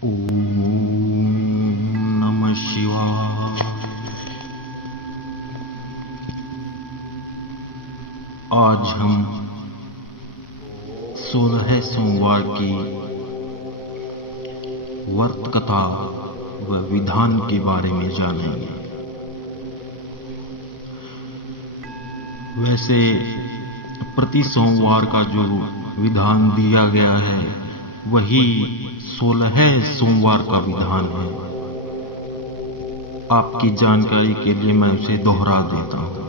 ओम नमः शिवाय। आज हम 16 सोमवार की व्रत कथा व विधान के बारे में जानेंगे। वैसे प्रति सोमवार का जो विधान दिया गया है वही 16 सोमवार का विधान है। आपकी जानकारी के लिए मैं उसे दोहरा देता हूं।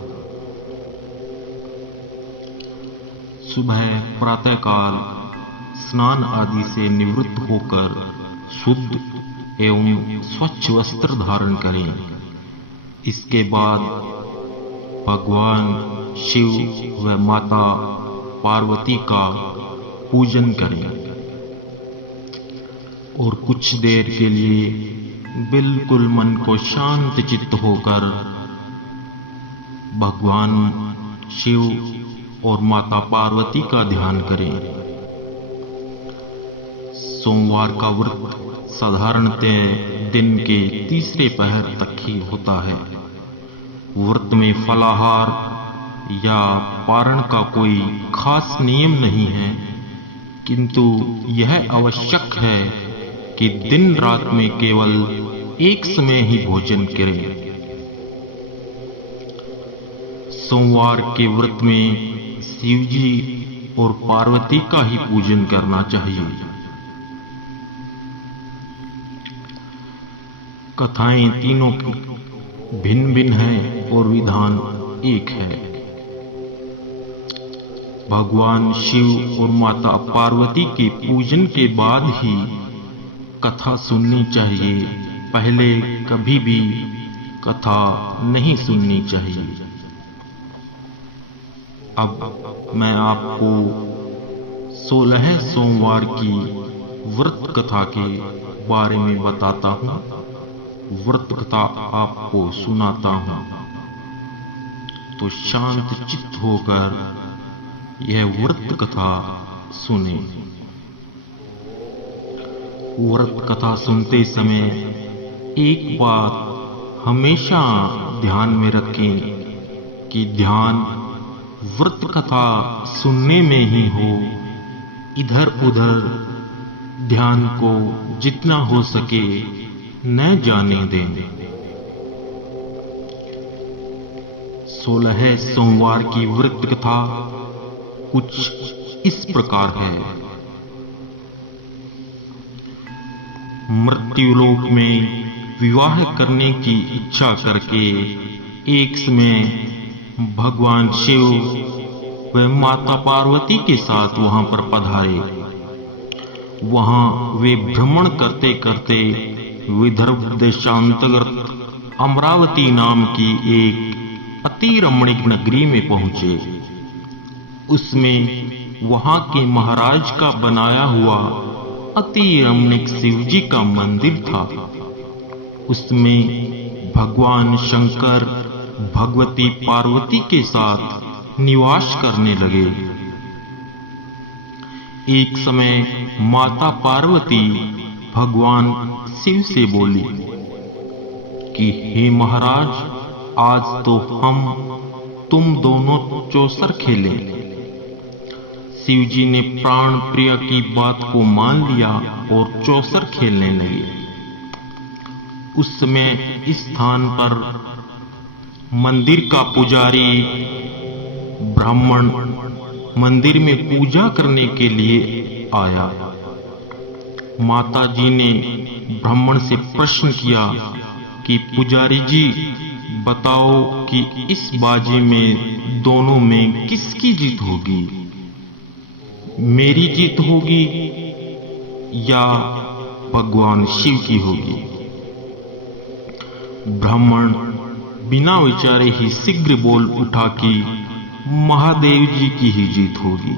सुबह प्रातःकाल स्नान आदि से निवृत्त होकर शुद्ध एवं स्वच्छ वस्त्र धारण करें। इसके बाद भगवान शिव व माता पार्वती का पूजन करें और कुछ देर के लिए बिल्कुल मन को शांत चित्त होकर भगवान शिव और माता पार्वती का ध्यान करें। सोमवार का व्रत साधारणतः दिन के तीसरे पहर तक ही होता है। व्रत में फलाहार या पारण का कोई खास नियम नहीं है, किंतु यह आवश्यक है कि दिन रात में केवल एक समय ही भोजन करें। सोमवार के व्रत में शिवजी और पार्वती का ही पूजन करना चाहिए। कथाएं तीनों भिन्न भिन्न हैं और विधान एक है। भगवान शिव और माता पार्वती के पूजन के बाद ही कथा सुननी चाहिए। पहले कभी भी कथा नहीं सुननी चाहिए। अब मैं आपको 16 सोमवार की व्रत कथा के बारे में बताता हूं। व्रत कथा आपको सुनाता हूं, तो शांत चित्त होकर यह व्रत कथा सुने। व्रत कथा सुनते समय एक बात हमेशा ध्यान में रखें कि ध्यान व्रत कथा सुनने में ही हो। इधर उधर ध्यान को जितना हो सके न जाने दें। 16 सोमवार की व्रत कथा कुछ इस प्रकार है। मृत्युलोक में विवाह करने की इच्छा करके एक समय भगवान शिव व माता पार्वती के साथ वहां पर पधारे। वहां वे भ्रमण करते करते विदर्भ देशांतर्गत अमरावती नाम की एक अति रमणीक नगरी में पहुंचे। उसमें वहां के महाराज का बनाया हुआ अति रमणीक शिवजी का मंदिर था। उसमें भगवान शंकर भगवती पार्वती के साथ निवास करने लगे। एक समय माता पार्वती भगवान शिव से बोली कि हे महाराज, आज तो हम तुम दोनों चौसर खेलें। शिवजी ने प्राण प्रिय की बात को मान लिया और चौसर खेलने लगे। उस समय इस स्थान पर मंदिर का पुजारी ब्राह्मण मंदिर में पूजा करने के लिए आया। माता जी ने ब्राह्मण से प्रश्न किया कि पुजारी जी, बताओ कि इस बाजी में दोनों में किसकी जीत होगी? मेरी जीत होगी या भगवान शिव की होगी? ब्राह्मण बिना विचारे ही शीघ्र बोल उठा कि महादेव जी की ही जीत होगी।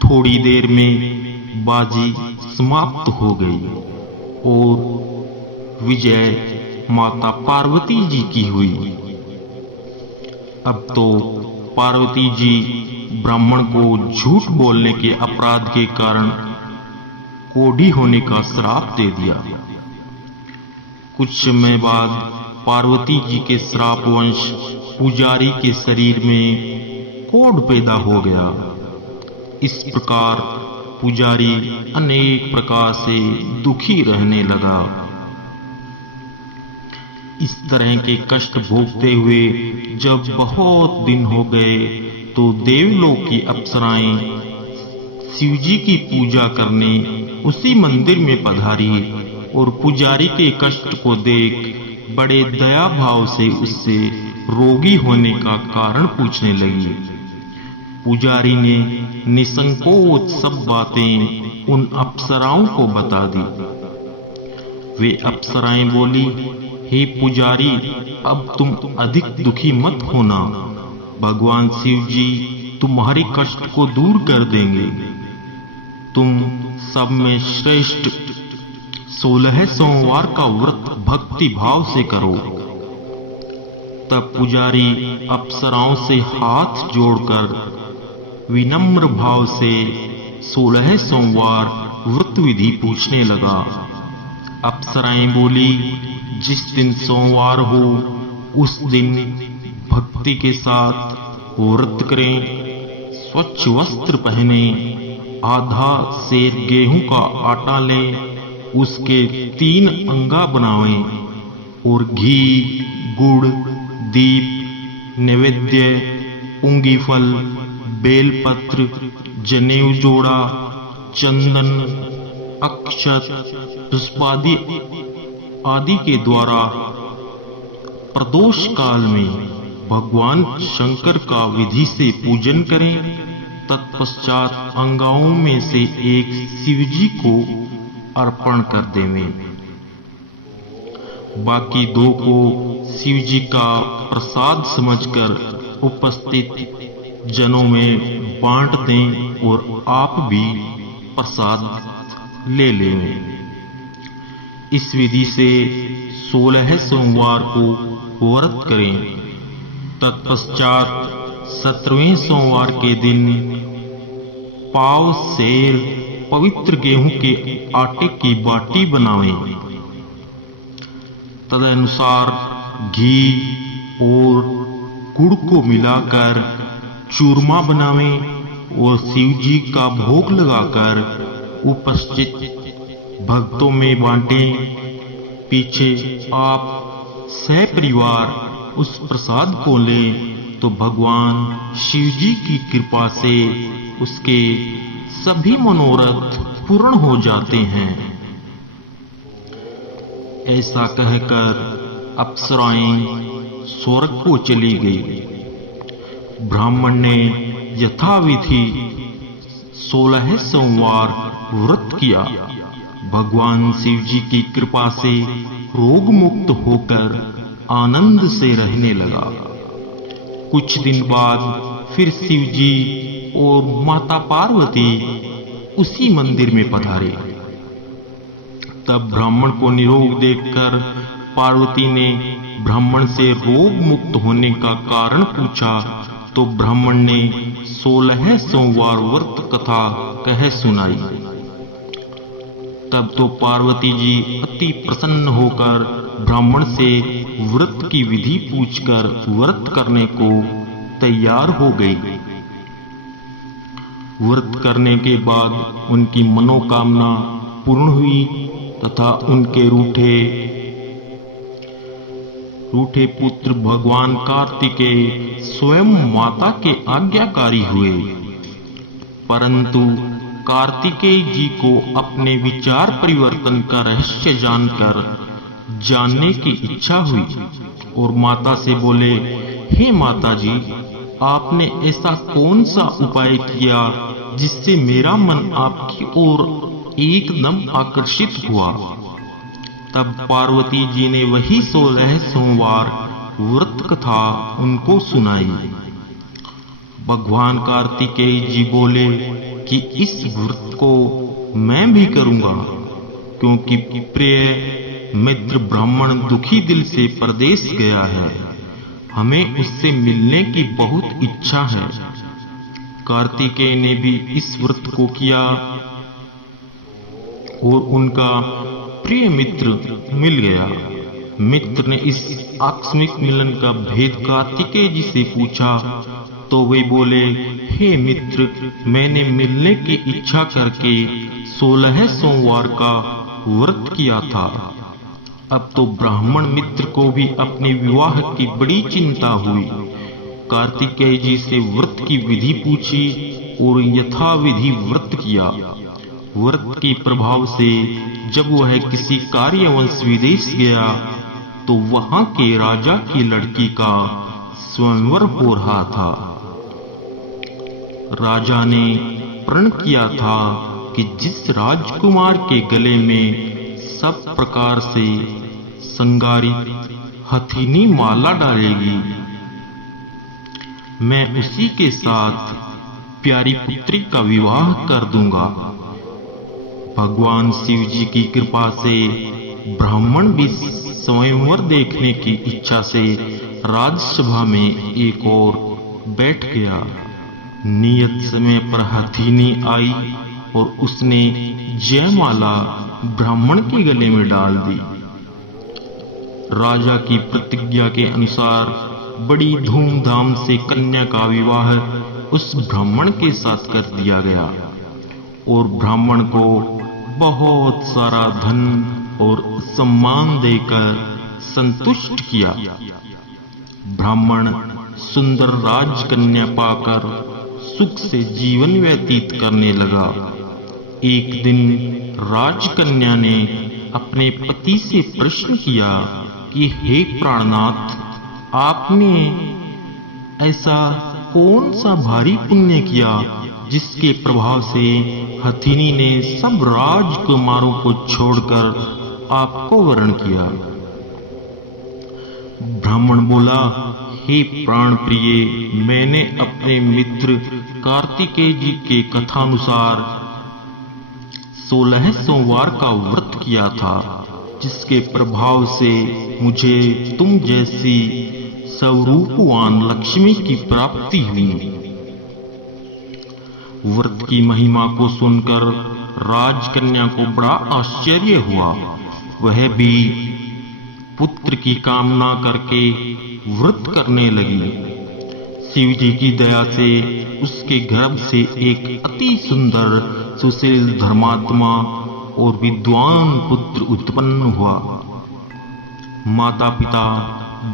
थोड़ी देर में बाजी समाप्त हो गई और विजय माता पार्वती जी की हुई। अब तो पार्वती जी ब्राह्मण को झूठ बोलने के अपराध के कारण कोढ़ी होने का श्राप दे दिया। कुछ समय बाद पार्वती जी के श्रापवंश पुजारी के शरीर में कोढ़ पैदा हो गया। इस प्रकार पुजारी अनेक प्रकार से दुखी रहने लगा। इस तरह के कष्ट भोगते हुए जब बहुत दिन हो गए तो देवलोक की अप्सराएं शिवजी की पूजा करने उसी मंदिर में पधारी और पुजारी के कष्ट को देख बड़े दया भाव से उससे रोगी होने का कारण पूछने लगी। पुजारी ने निसंकोच सब बातें उन अप्सराओं को बता दी। वे अप्सराएं बोली, हे पुजारी, अब तुम अधिक दुखी मत होना। भगवान शिव जी तुम्हारे कष्ट को दूर कर देंगे। तुम सब में श्रेष्ठ 16 सोमवार का व्रत भक्ति भाव से करो। तब पुजारी अप्सराओं से हाथ जोड़कर विनम्र भाव से 16 सोमवार व्रत विधि पूछने लगा। अप्सराएं बोली, जिस दिन सोमवार हो उस दिन भक्ति के साथ व्रत करें, स्वच्छ वस्त्र पहने, आधा सेर गेहूं का आटा लें, उसके 3 अंगा बनावें और घी, गुड़, दीप, नैवेद्य, पुंगीफल, बेलपत्र, जनेऊ जोड़ा, चंदन, अक्षत, पुष्पादि आदि के द्वारा प्रदोष काल में भगवान शंकर का विधि से पूजन करें। तत्पश्चात अंगाओं में से एक शिवजी को अर्पण कर देवें। बाकी 2 को शिवजी का प्रसाद समझकर उपस्थित जनों में बांट दें और आप भी प्रसाद ले लें। इस विधि से 16 सोमवार को व्रत करें। तत्पश्चात 17वें सोमवार के दिन पाव सेर पवित्र गेहूं के आटे की बाटी बनावें। तदनुसार घी और गुड़ को मिलाकर चूरमा बनावें और शिवजी का भोग लगाकर उपस्थित भक्तों में बांटें। पीछे आप सपरिवार उस प्रसाद को लें तो भगवान शिवजी की कृपा से उसके सभी मनोरथ पूर्ण हो जाते हैं। ऐसा कहकर अप्सराएं स्वर्ग को चली गई। ब्राह्मण ने यथाविधि 16 सोमवार व्रत किया। भगवान शिव जी की कृपा से रोग मुक्त होकर आनंद से रहने लगा। कुछ दिन बाद फिर शिव जी और माता पार्वती उसी मंदिर में पधारे। तब ब्राह्मण को निरोग देखकर पार्वती ने ब्राह्मण से रोग मुक्त होने का कारण पूछा तो ब्राह्मण ने 16 सोमवार व्रत कथा कह सुनाई। तब तो पार्वती जी अति प्रसन्न होकर ब्राह्मण से व्रत की विधि पूछकर व्रत करने को तैयार हो गई। व्रत करने के बाद उनकी मनोकामना पूर्ण हुई तथा उनके रूठे पुत्र भगवान कार्तिकेय स्वयं माता के आज्ञाकारी हुए। परंतु कार्तिकेय जी को अपने विचार परिवर्तन का रहस्य जानने की इच्छा हुई और माता से बोले, हे माता जी, आपने ऐसा कौन सा उपाय किया जिससे मेरा मन आपकी ओर एकदम आकर्षित हुआ। तब पार्वती जी ने वही 16 सोमवार व्रत कथा उनको सुनाई। भगवान कार्तिकेय जी बोले कि इस व्रत को मैं भी करूंगा, क्योंकि प्रिय मित्र ब्राह्मण दुखी दिल से परदेश गया है। हमें उससे मिलने की बहुत इच्छा है। कार्तिकेय ने भी इस व्रत को किया। और उनका प्रिय मित्र मिल गया। मित्र ने इस आकस्मिक मिलन का भेद कार्तिकेय जी से पूछा तो वे बोले, हे मित्र, मैंने मिलने की इच्छा करके 16 सोमवार का व्रत किया था। अब तो ब्राह्मण मित्र को भी अपने विवाह की बड़ी चिंता हुई। कार्तिकेय जी से व्रत की विधि पूछी और यथाविधि व्रत किया। व्रत के प्रभाव से जब वह किसी कार्यवश विदेश गया तो वहां के राजा की लड़की का स्वयंवर हो रहा था। राजा ने प्रण किया था कि जिस राजकुमार के गले में सब प्रकार से संगारित हथीनी माला डालेगी, मैं उसी के साथ प्यारी पुत्री का विवाह कर दूंगा। भगवान शिव जी की कृपा से ब्राह्मण भी स्वयंवर देखने की इच्छा से राजसभा में एक और बैठ गया। नियत समय पर हथीनी आई और उसने जयमाला ब्राह्मण के गले में डाल दी। राजा की प्रतिज्ञा के अनुसार बड़ी धूमधाम से कन्या का विवाह उस ब्राह्मण के साथ कर दिया गया और ब्राह्मण को बहुत सारा धन और सम्मान देकर संतुष्ट किया। ब्राह्मण सुंदर राजकन्या पाकर सुख से जीवन व्यतीत करने लगा। एक दिन राजकन्या ने अपने पति से प्रश्न किया कि हे प्राणनाथ, आपने ऐसा कौन सा भारी पुण्य किया जिसके प्रभाव से हथिनी ने सब राजकुमारों को छोड़कर आपको वरण किया? ब्राह्मण बोला, हे प्राण प्रिय, मैंने अपने मित्र कार्तिकेय जी के कथानुसार 16 सोमवार का व्रत किया था, जिसके प्रभाव से मुझे तुम जैसी स्वरूपवान लक्ष्मी की प्राप्ति हुई। व्रत की महिमा को सुनकर राजकन्या को बड़ा आश्चर्य हुआ। वह भी पुत्र की कामना करके व्रत करने लगी। शिव जी की दया से उसके गर्भ से एक अति सुंदर सुशील धर्मात्मा और विद्वान पुत्र उत्पन्न हुआ। माता पिता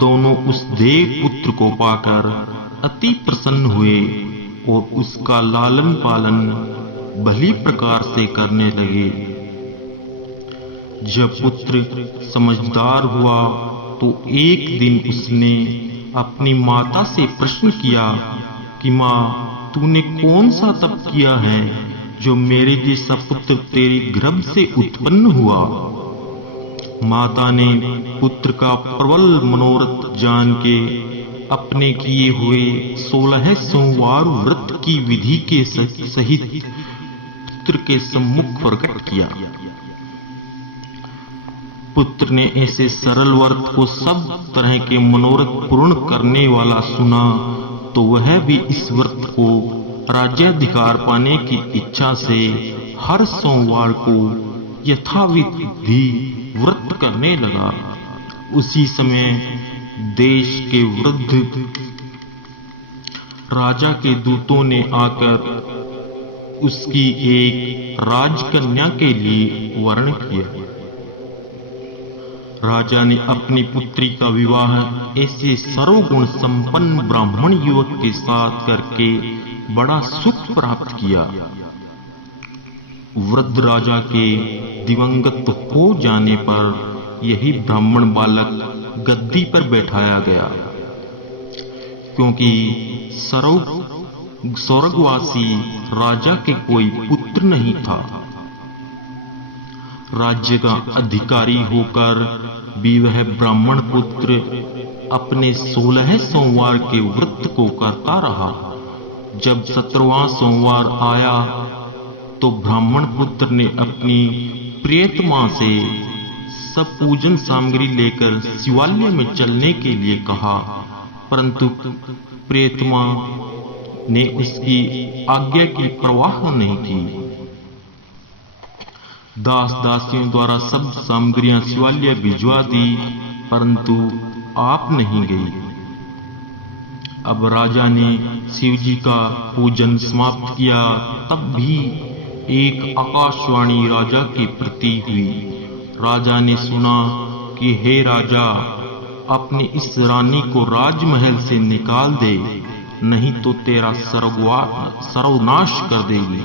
दोनों उस देव पुत्र को पाकर अति प्रसन्न हुए और उसका लालन पालन भली प्रकार से करने लगे। जब पुत्र समझदार हुआ तो एक दिन उसने अपनी माता से प्रश्न किया कि माँ, तूने कौन सा तप किया है जो मेरे जैसा पुत्र तेरे गर्भ से उत्पन्न हुआ? माता ने पुत्र का प्रबल मनोरथ जान के अपने किए हुए 16 सोमवार व्रत की विधि के सहित पुत्र के सम्मुख प्रकट किया। पुत्र ने ऐसे सरल व्रत को सब तरह के मनोरथ पूर्ण करने वाला सुना तो वह भी इस व्रत को राज्याधिकार पाने की इच्छा से हर सोमवार को यथाविधि व्रत करने लगा। उसी समय देश के वृद्ध राजा के दूतों ने आकर उसकी एक राजकन्या के लिए वर्ण किया। राजा ने अपनी पुत्री का विवाह ऐसे सर्वगुण संपन्न ब्राह्मण युवक के साथ करके बड़ा सुख प्राप्त किया। वृद्ध राजा के दिवंगत हो जाने पर यही ब्राह्मण बालक गद्दी पर बैठाया गया, क्योंकि स्वर्गवासी राजा के कोई पुत्र नहीं था। राज्य का अधिकारी होकर भी वह ब्राह्मण पुत्र अपने 16 सोमवार के व्रत को करता रहा। जब 17वां सोमवार आया तो ब्राह्मण पुत्र ने अपनी प्रियतमा से सब पूजन सामग्री लेकर शिवालय में चलने के लिए कहा, परंतु प्रियतमा ने उसकी आज्ञा की परवाह नहीं की। दास दासियों द्वारा सब सामग्रियां शिवालय भिजवा दी, परंतु आप नहीं गई। अब राजा ने शिव जी का पूजन समाप्त किया। तब भी एक आकाशवाणी राजा के प्रति हुई। राजा ने सुना कि हे राजा, अपने इस रानी को राजमहल से निकाल दे, नहीं तो तेरा सर्वनाश कर देगी।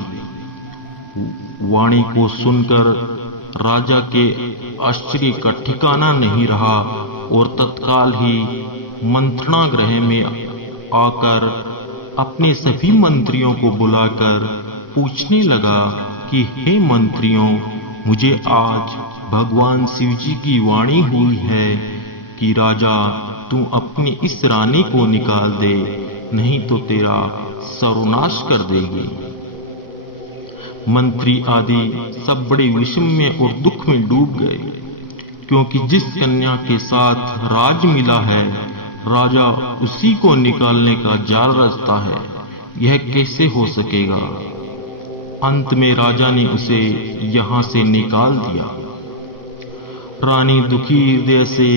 वाणी को सुनकर राजा के आश्चर्य का ठिकाना नहीं रहा और तत्काल ही मंत्रणागृह में आकर अपने सभी मंत्रियों को बुलाकर पूछने लगा कि हे मंत्रियों, मुझे आज भगवान शिव जी की वाणी हुई है कि राजा, तू अपनी इस रानी को निकाल दे, नहीं तो तेरा सर्वनाश कर देगी। मंत्री आदि सब बड़े विषम में और दुख में डूब गए, क्योंकि जिस कन्या के साथ राज मिला है, राजा उसी को निकालने का जाल रचता है। यह कैसे हो सकेगा? अंत में राजा ने उसे यहां से निकाल दिया। रानी दुखी हृदय से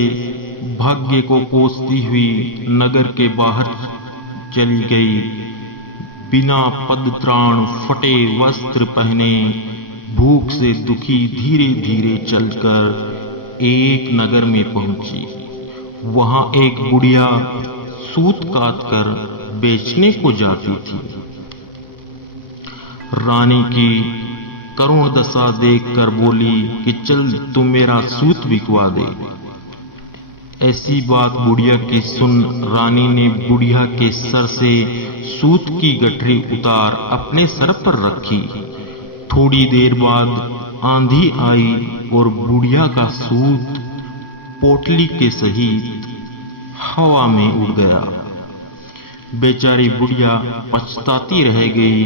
भाग्य को कोसती हुई नगर के बाहर चली गई। बिना पदत्राण, फटे वस्त्र पहने, भूख से दुखी धीरे धीरे चलकर एक नगर में पहुंची। वहां एक बुढ़िया सूत काट कर बेचने को जाती थी। रानी की करुण दशा देखकर बोली कि चल तू मेरा सूत बिकवा दे। ऐसी बात बुढ़िया की सुन रानी ने बुढ़िया के सर से सूत की गठरी उतार अपने सर पर रखी। थोड़ी देर बाद आंधी आई और बुढ़िया का सूत पोटली के सहित हवा में उड़ गया। बेचारी बुढ़िया पछताती रह गई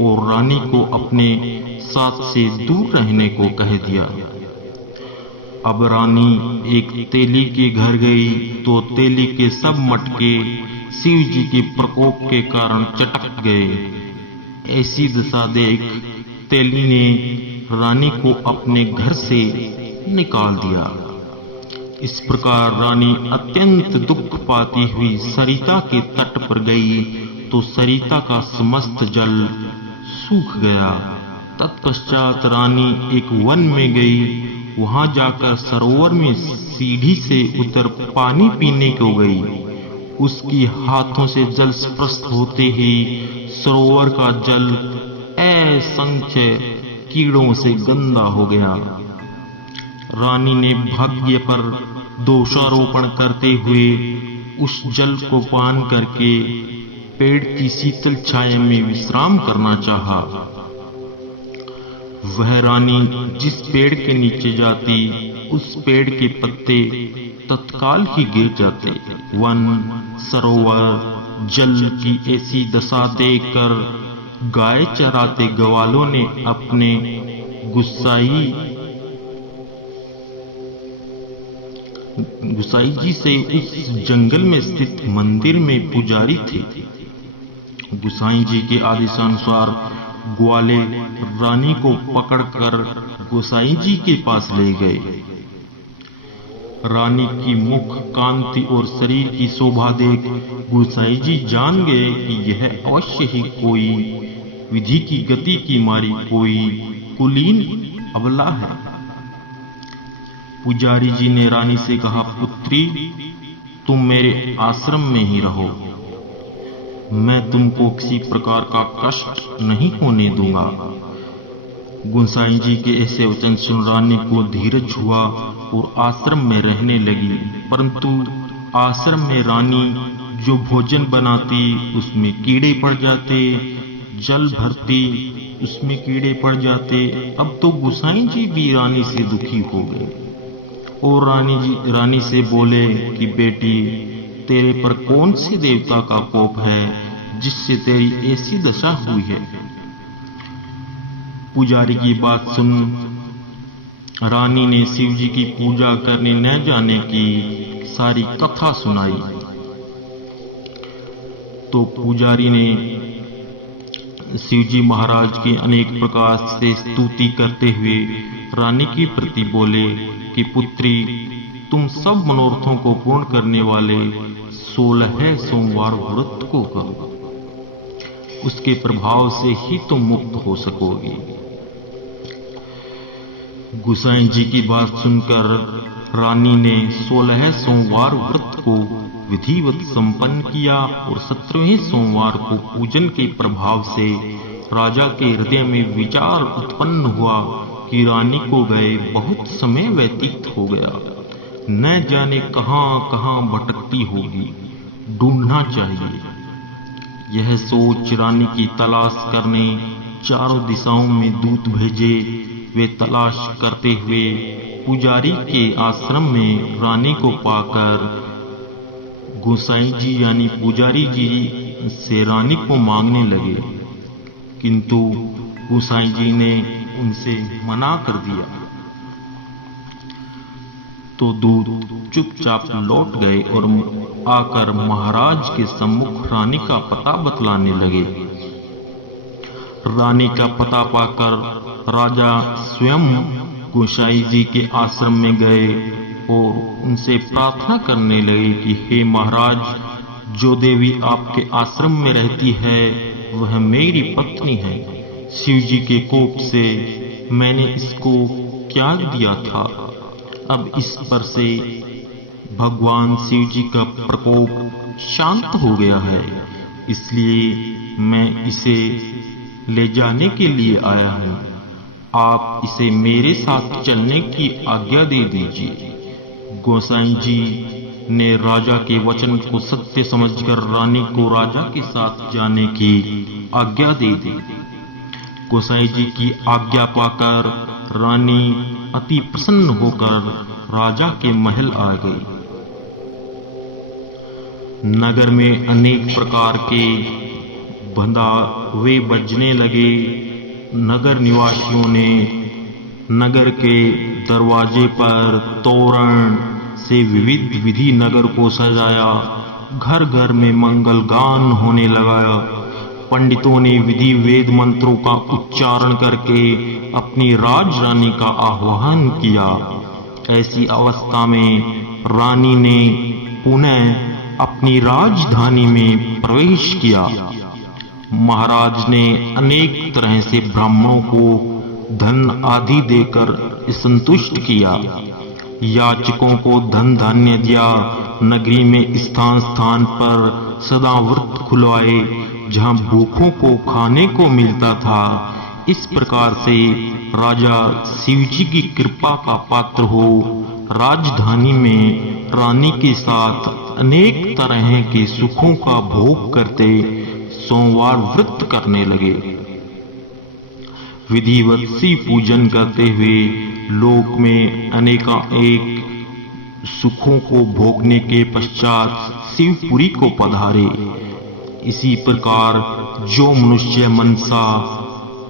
और रानी को अपने साथ से दूर रहने को कह दिया। अब रानी एक तेली के घर गई तो तेली के सब मटके शिव जी के प्रकोप के कारण चटक गए। ऐसी दशा देख तेली ने रानी को अपने घर से निकाल दिया। इस प्रकार रानी अत्यंत दुख पाती हुई सरिता के तट पर गई तो सरिता का समस्त जल सूख गया। तत्पश्चात रानी एक वन में गई। वहां जाकर सरोवर में सीढ़ी से उतर पानी पीने को गई। उसकी हाथों से जल स्पर्श होते ही सरोवर का जल असंख्य कीड़ों से गंदा हो गया। रानी ने भाग्य पर दोषारोपण करते हुए उस जल को पान करके पेड़ की शीतल छाया में विश्राम करना चाहा। वह रानी जिस पेड़ के नीचे जाती, उस पेड़ के पत्ते तत्काल ही गिर जाते। वन, सरोवर, जल की ऐसी दशा देखकर गाय चराते ग्वालों ने अपने गुसाई जी से उस जंगल में स्थित मंदिर में पुजारी थे। गुसाई जी के आदेशानुसार ग्वाले रानी को पकड़कर गोसाई जी के पास ले गए। रानी की मुख कांति और शरीर की शोभा देख गोसाई जी जान गए कि यह अवश्य ही कोई विधि की गति की मारी कोई कुलीन अबला है। पुजारी जी ने रानी से कहा, पुत्री, तुम मेरे आश्रम में ही रहो। मैं तुमको किसी प्रकार का कष्ट नहीं होने दूंगा। गोसाई जी के ऐसे वचन सुन रानी को धीरज हुआ और आश्रम में रहने लगी। परंतु आश्रम में रानी जो भोजन बनाती उसमें कीड़े पड़ जाते, जल भरती उसमें कीड़े पड़ जाते। अब तो गोसाई जी भी रानी से दुखी हो गए और रानी से बोले कि बेटी, तेरे पर कौन से देवता का कोप है जिससे तेरी ऐसी दशा हुई है? पुजारी की बात सुन रानी ने शिव जी की पूजा करने न जाने की सारी कथा सुनाई। तो पुजारी ने शिवजी महाराज की अनेक प्रकार से स्तुति करते हुए रानी की प्रति बोले कि पुत्री, तुम सब मनोरथों को पूर्ण करने वाले 16 सोमवार व्रत को करो, उसके प्रभाव से ही तुम मुक्त हो सकोगी। गोसाई जी की बात सुनकर रानी ने 16 सोमवार व्रत को विधिवत संपन्न किया और 17वें सोमवार को पूजन के प्रभाव से राजा के हृदय में विचार उत्पन्न हुआ कि रानी को गए बहुत समय व्यतीत हो गया, न जाने कहां कहां भटकती होगी, ढूंढना चाहिए। यह सोच रानी की तलाश करने चारों दिशाओं में दूत भेजे। वे तलाश करते हुए पुजारी के आश्रम में रानी को पाकर गोसाई जी यानी पुजारी जी से रानी को मांगने लगे, किंतु गोसाई जी ने उनसे मना कर दिया। तो दूत चुपचाप लौट गए और आकर महाराज के सम्मुख रानी का पता बतलाने लगे। रानी का पता पाकर राजा स्वयं गोसाई जी के आश्रम में गए और उनसे प्रार्थना करने लगे कि हे महाराज, जो देवी आपके आश्रम में रहती है वह मेरी पत्नी है। शिव जी के कोप से मैंने इसको त्याग दिया था, अब इस पर से भगवान शिव जी का प्रकोप शांत हो गया है, इसलिए मैं इसे ले जाने के लिए आया हूं। आप इसे मेरे साथ चलने की आज्ञा दे दीजिए। गोसाई जी ने राजा के वचन को सत्य समझकर रानी को राजा के साथ जाने की आज्ञा दे दी। गोसाई जी की आज्ञा पाकर रानी अति प्रसन्न होकर राजा के महल आ गई। नगर में अनेक प्रकार के बंधावे बजने लगे। नगर निवासियों ने नगर के दरवाजे पर तोरण से विविध विधि नगर को सजाया। घर घर में मंगल गान होने लगा। पंडितों ने विधि वेद मंत्रों का उच्चारण करके अपनी राज रानी का आह्वान किया। ऐसी अवस्था में रानी ने पुनः अपनी राजधानी में प्रवेश किया। महाराज ने अनेक तरह से ब्राह्मणों को धन आदि देकर संतुष्ट किया। याचकों को धन धान्य दिया। नगरी में स्थान स्थान पर सदा व्रत खुलवाए जहां भूखों को खाने को मिलता था। इस प्रकार से राजा शिवजी की कृपा का पात्र हो राजधानी में रानी के साथ अनेक तरह के सुखों का भोग करते सोमवार व्रत करने लगे। विधिवत शिव पूजन करते हुए लोक में अनेकानेक सुखों को भोगने के पश्चात शिवपुरी को पधारे। इसी प्रकार जो मनुष्य मनसा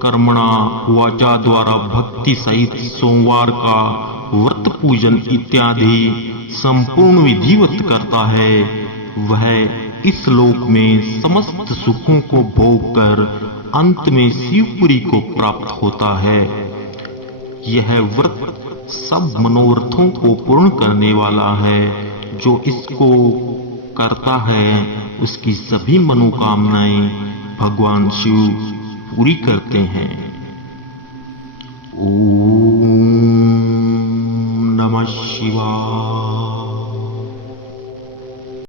कर्मणा वाचा द्वारा भक्ति सहित सोमवार का व्रत पूजन इत्यादि संपूर्ण विधिवत करता है, वह इस लोक में समस्त सुखों को भोग कर अंत में शिवपुरी को प्राप्त होता है। यह व्रत सब मनोरथों को पूर्ण करने वाला है। जो इसको करता है उसकी सभी मनोकामनाएं भगवान शिव पूरी करते हैं। ओम नमः शिवाय।